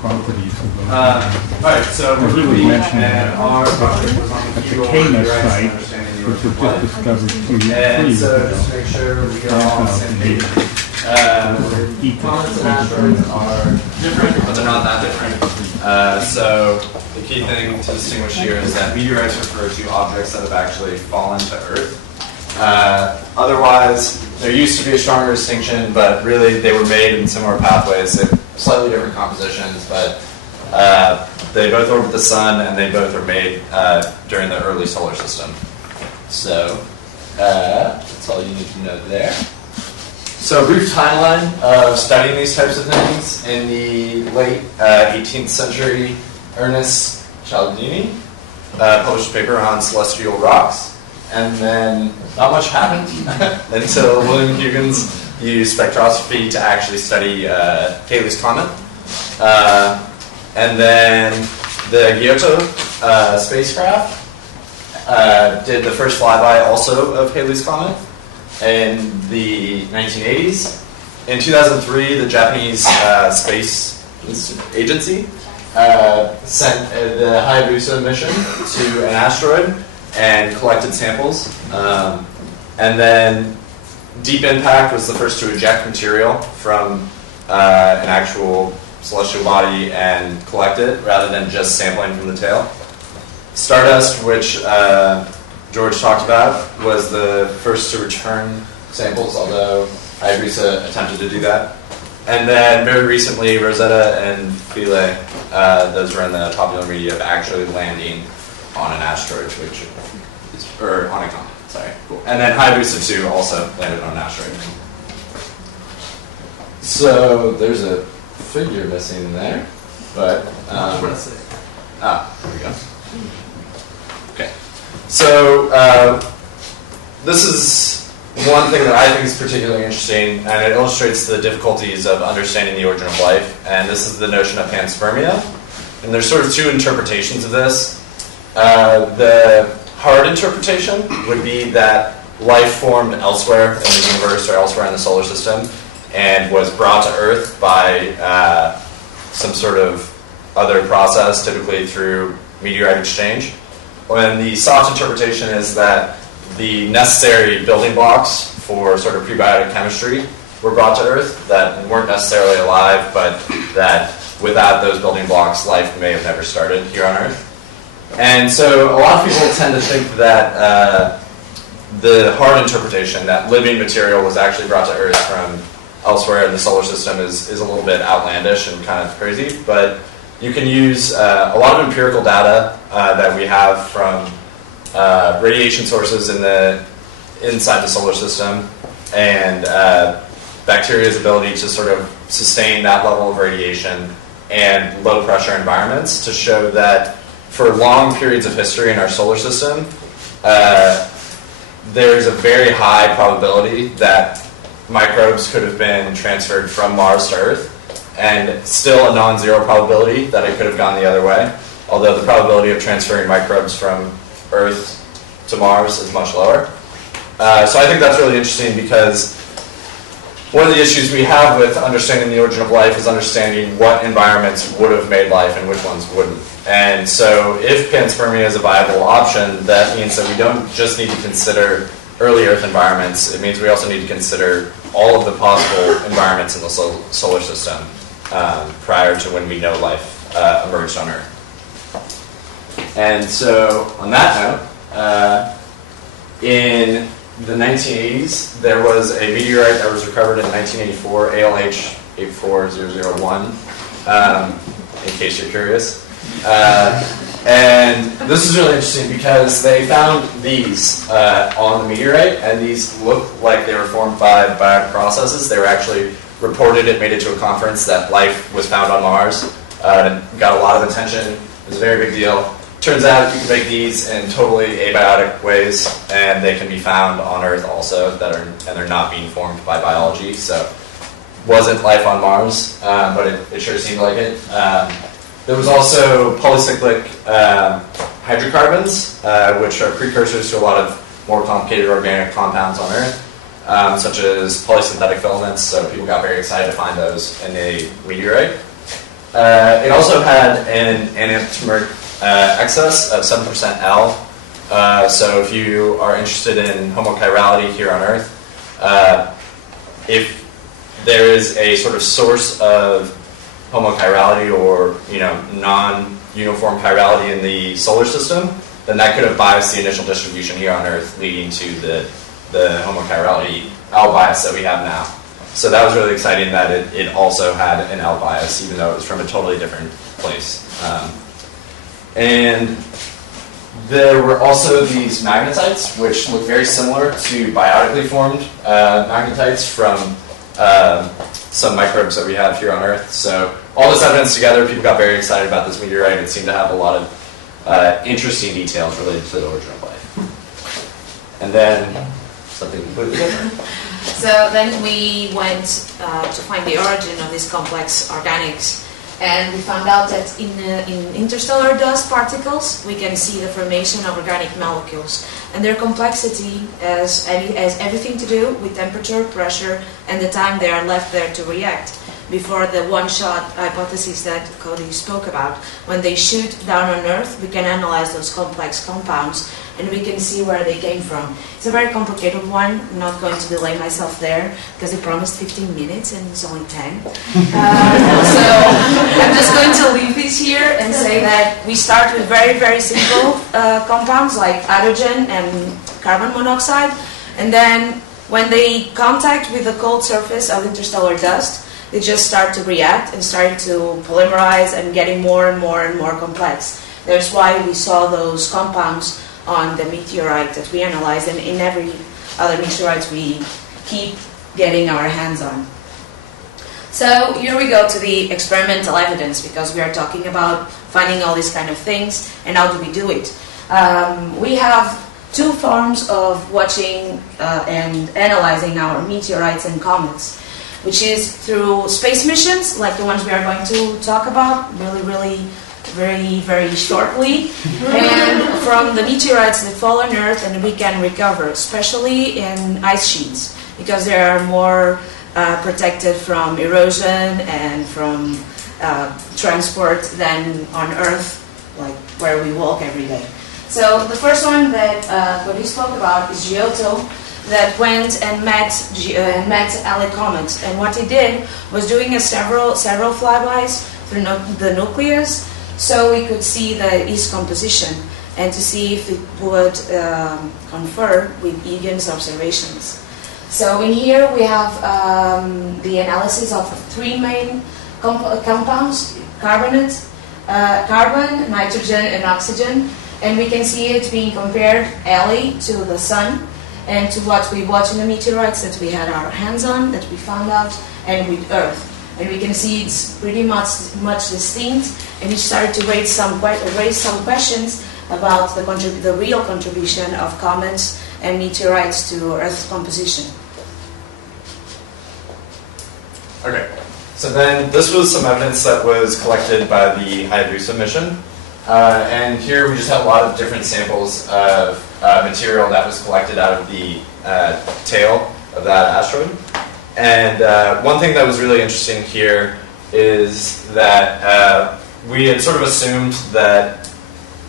properties of those. Alright, so we're He was looking mentioning at our project was on the at the keyword Kena meteorites and site, understanding the which was origin of just life. discovered 2 And years so ago. just to make sure we are all on the same page. Comets and asteroids are different, but they're not that different. So the key thing to distinguish here is that meteorites refer to objects that have actually fallen to Earth. Otherwise, there used to be a stronger distinction, but really they were made in similar pathways. They have slightly different compositions, but they both orbit the sun, and they both are made during the early solar system. So that's all you need to know there. So a brief timeline of studying these types of things. In the late 18th century, Ernest Cialdini published a paper on celestial rocks, and then not much happened until William Huygens used spectroscopy to actually study Halley's Comet. And then the Giotto spacecraft did the first flyby also of Halley's Comet in the 1980s. In 2003, the Japanese Space Agency sent the Hayabusa mission to an asteroid and collected samples. And then Deep Impact was the first to eject material from an actual celestial body and collect it, rather than just sampling from the tail. Stardust, which George talked about, was the first to return samples, although Hayabusa attempted to do that. And then very recently, Rosetta and Philae, those were in the popular media, of actually landing on an asteroid, or on a comet, sorry. Cool. And then Hayabusa 2 also landed on an asteroid. So there's a figure missing there, but there we go. Okay, so this is one thing that I think is particularly interesting, and it illustrates the difficulties of understanding the origin of life, and this is the notion of panspermia. And there's sort of 2 interpretations of this. The hard interpretation would be that life formed elsewhere in the universe or elsewhere in the solar system and was brought to Earth by some sort of other process, typically through meteorite exchange. And the soft interpretation is that the necessary building blocks for sort of prebiotic chemistry were brought to Earth that weren't necessarily alive, but that without those building blocks, life may have never started here on Earth. And so a lot of people tend to think that the hard interpretation, that living material was actually brought to Earth from elsewhere in the solar system, is a little bit outlandish and kind of crazy. But you can use a lot of empirical data that we have from radiation sources inside the solar system, and bacteria's ability to sort of sustain that level of radiation and low pressure environments, to show that for long periods of history in our solar system, there's a very high probability that microbes could have been transferred from Mars to Earth, and still a non-zero probability that it could have gone the other way, although the probability of transferring microbes from Earth to Mars is much lower. So I think that's really interesting, because one of the issues we have with understanding the origin of life is understanding what environments would have made life and which ones wouldn't. And so if panspermia is a viable option, that means that we don't just need to consider early Earth environments. It means we also need to consider all of the possible environments in the solar system prior to when we know life emerged on Earth. And so on that note, in the 1980s, there was a meteorite that was recovered in 1984, ALH 84001, in case you're curious. And this is really interesting because they found these on the meteorite, and these look like they were formed by biotic processes. They were actually reported, it made it to a conference, that life was found on Mars. It got a lot of attention. It was a very big deal. Turns out you can make these in totally abiotic ways, and they can be found on Earth also, and they're not being formed by biology. So wasn't life on Mars, but it sure seemed like it. There was also polycyclic hydrocarbons, which are precursors to a lot of more complicated organic compounds on Earth, such as polysynthetic filaments. So people got very excited to find those in a meteorite. It also had an enantiomeric excess of 7% L. So if you are interested in homochirality here on Earth, if there is a sort of source of homochirality or non-uniform chirality in the solar system, then that could have biased the initial distribution here on Earth, leading to the homochirality L bias that we have now. So that was really exciting that it also had an L bias, even though it was from a totally different place. And there were also these magnetites, which look very similar to biotically formed magnetites from some microbes that we have here on Earth. So all this evidence together, people got very excited about this meteorite. It seemed to have a lot of interesting details related to the origin of life. And then something completely different. So then we went to find the origin of these complex organics, and we found out that in interstellar dust particles we can see the formation of organic molecules, and their complexity has everything to do with temperature, pressure, and the time they are left there to react before the one-shot hypothesis that Cody spoke about. When they shoot down on Earth, we can analyze those complex compounds and we can see where they came from. It's a very complicated one. I'm not going to delay myself there because they promised 15 minutes and it's only 10. So I'm just going to leave this here and say that we start with very, very simple compounds like hydrogen and carbon monoxide, and then when they contact with the cold surface of interstellar dust, they just start to react and start to polymerize and getting more and more and more complex. That's why we saw those compounds on the meteorite that we analyzed, and in every other meteorite we keep getting our hands on. So here we go to the experimental evidence, because we are talking about finding all these kind of things, and how do we do it? We have two forms of watching and analyzing our meteorites and comets, which is through space missions, like the ones we are going to talk about very shortly, and from the meteorites that fall on Earth and we can recover, especially in ice sheets, because they are more protected from erosion and from transport than on Earth, like where we walk every day. So the first one that Cody spoke about is Giotto, that went and met Halley Comet, and what he did was doing several flybys through the nucleus, so we could see its composition and to see if it would confer with Egan's observations. So in here we have the analysis of three main compounds: carbon, nitrogen, and oxygen, and we can see it being compared, Halley, to the sun, and to what we watch in the meteorites that we had our hands on, that we found out, and with Earth. And we can see it's pretty much distinct, and we started to raise some questions about the real contribution of comets and meteorites to Earth's composition. Okay, so then this was some evidence that was collected by the Hayabusa mission. And here we just have a lot of different samples of material that was collected out of the tail of that asteroid. And one thing that was really interesting here is that we had sort of assumed that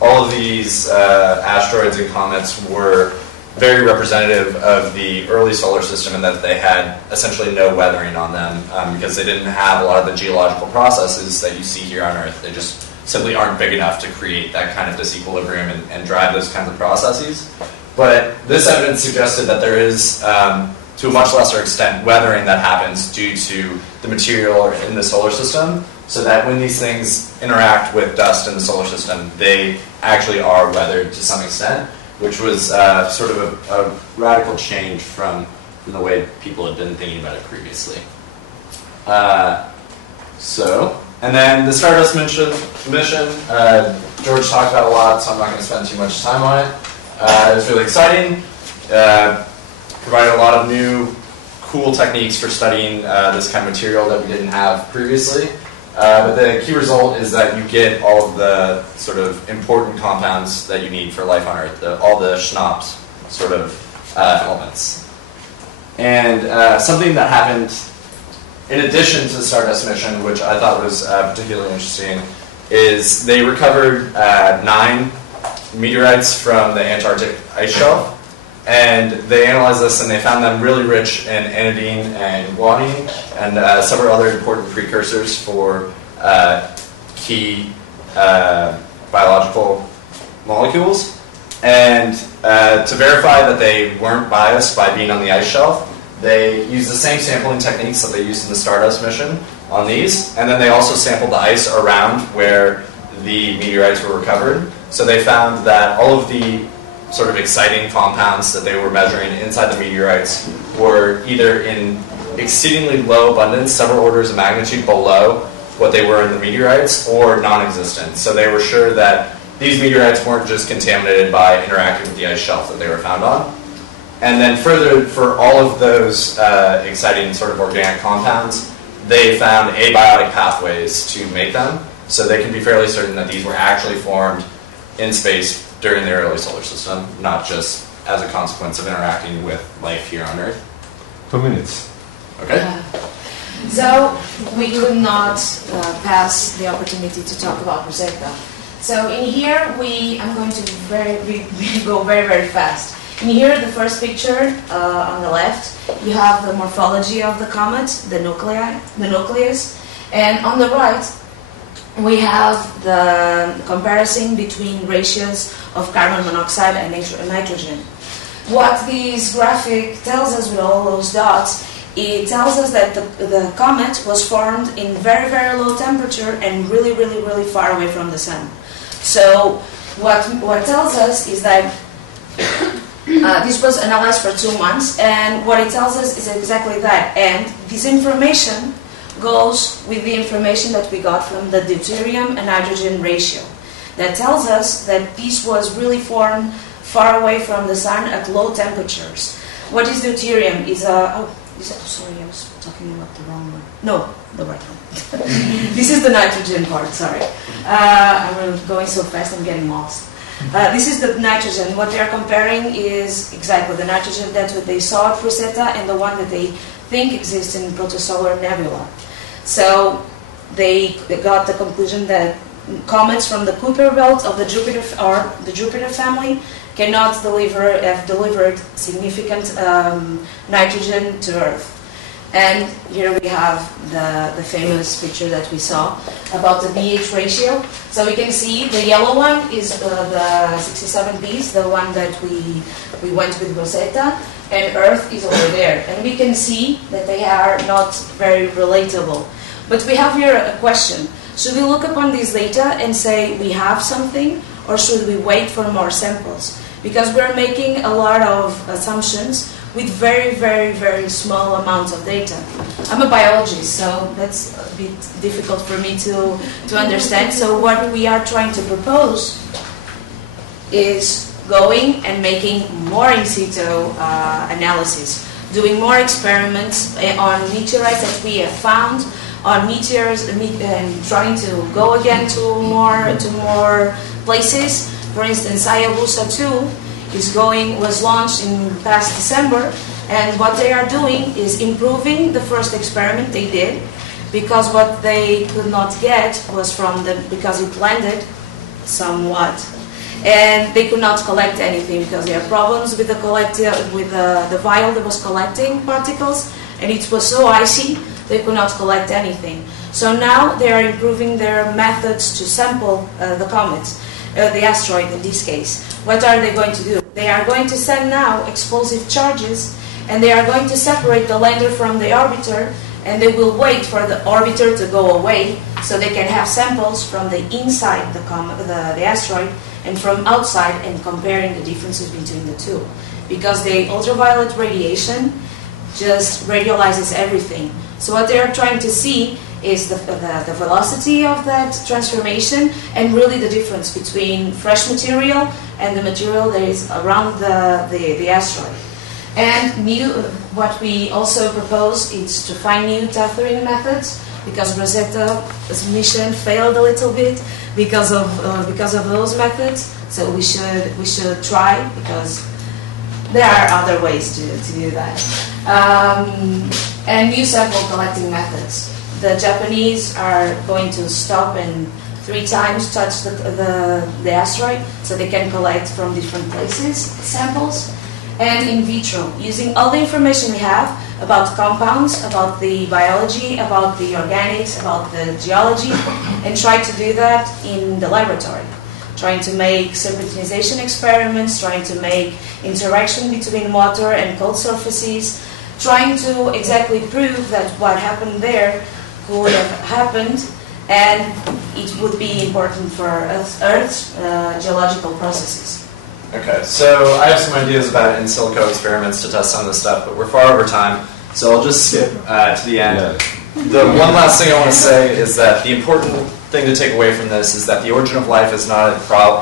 all of these asteroids and comets were very representative of the early solar system, and that they had essentially no weathering on them because they didn't have a lot of the geological processes that you see here on Earth. They just simply aren't big enough to create that kind of disequilibrium and drive those kinds of processes. But this evidence suggested that there is, to a much lesser extent, weathering that happens due to the material in the solar system, so that when these things interact with dust in the solar system, they actually are weathered to some extent, which was sort of a radical change from the way people had been thinking about it previously. And then the Stardust mission, George talked about a lot, so I'm not going to spend too much time on it. It was really exciting. Provided a lot of new, cool techniques for studying this kind of material that we didn't have previously. But the key result is that you get all of the sort of important compounds that you need for life on Earth, all the SNOPs sort of elements. And something that happened in addition to the Stardust mission, which I thought was particularly interesting, is they recovered 9 meteorites from the Antarctic ice shelf. And they analyzed this, and they found them really rich in anodine and guanine and several other important precursors for key biological molecules. And to verify that they weren't biased by being on the ice shelf, they used the same sampling techniques that they used in the Stardust mission on these, and then they also sampled the ice around where the meteorites were recovered. So they found that all of the sort of exciting compounds that they were measuring inside the meteorites were either in exceedingly low abundance, several orders of magnitude below what they were in the meteorites, or non-existent. So they were sure that these meteorites weren't just contaminated by interacting with the ice shelf that they were found on. And then further, for all of those exciting sort of organic compounds, they found abiotic pathways to make them, so they can be fairly certain that these were actually formed in space during the early solar system, not just as a consequence of interacting with life here on Earth. 2 minutes. Okay. So we could not pass the opportunity to talk about Rosetta. So in here, I'm going to go very, very fast. In here, the first picture on the left, you have the morphology of the comet, the nucleus, and on the right, we have the comparison between ratios of carbon monoxide and nitrogen. What this graphic tells us with all those dots, it tells us that the comet was formed in very, very low temperature and really, really, really far away from the sun. So what tells us is that this was analyzed for 2 months, and what it tells us is exactly that. And this information goes with the information that we got from the deuterium and nitrogen ratio. That tells us that this was really formed far away from the sun at low temperatures. What is deuterium? Sorry, I was talking about the wrong one. No, the right one. This is the nitrogen part, sorry. I'm going so fast, I'm getting lost. This is the nitrogen. What they are comparing is exactly the nitrogen that they saw at Rosetta and the one that they think exists in protosolar nebula. So they got the conclusion that comets from the Kuiper belt of the Jupiter family cannot have delivered significant nitrogen to Earth. And here we have the famous picture that we saw about the pH ratio. So we can see the yellow one is the 67Bs, the one that we went with Rosetta, and Earth is over there. And we can see that they are not very relatable. But we have here a question. Should we look upon this data and say we have something, or should we wait for more samples? Because we're making a lot of assumptions with very, very, very small amounts of data. I'm a biologist, so that's a bit difficult for me to understand. So what we are trying to propose is going and making more in situ analysis, doing more experiments on meteorites that we have found, on meteors, and trying to go again to more places. For instance, Hayabusa 2 was launched in past December, and what they are doing is improving the first experiment they did, because what they could not get was because it landed somewhat, and they could not collect anything because there are problems with the vial that was collecting particles, and it was so icy they could not collect anything. So now they are improving their methods to sample the comets. The asteroid in this case. What are they going to do? They are going to send now explosive charges, and they are going to separate the lander from the orbiter, and they will wait for the orbiter to go away so they can have samples from the inside the asteroid and from outside, and comparing the differences between the two. Because the ultraviolet radiation just radiolyzes everything. So what they are trying to see is the velocity of that transformation, and really the difference between fresh material and the material that is around the asteroid. And what we also propose is to find new tethering methods, because Rosetta's mission failed a little bit because of those methods. So we should try, because there are other ways to do that. and new sample collecting methods. The Japanese are going to stop and 3 times touch the asteroid so they can collect from different places samples. And in vitro, using all the information we have about compounds, about the biology, about the organics, about the geology, and try to do that in the laboratory. Trying to make serpentinization experiments, trying to make interaction between water and cold surfaces, trying to exactly prove that what happened there could have happened, and it would be important for Earth's geological processes. Okay, so I have some ideas about in silico experiments to test some of this stuff, but we're far over time, so I'll just skip to the end. Yeah. The one last thing I want to say is that the important thing to take away from this is that the origin of life is not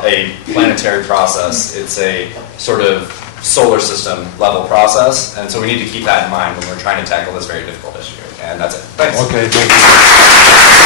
a planetary process. It's a sort of solar system level process, and so we need to keep that in mind when we're trying to tackle this very difficult issue. And that's it. Thanks. Okay, thank you.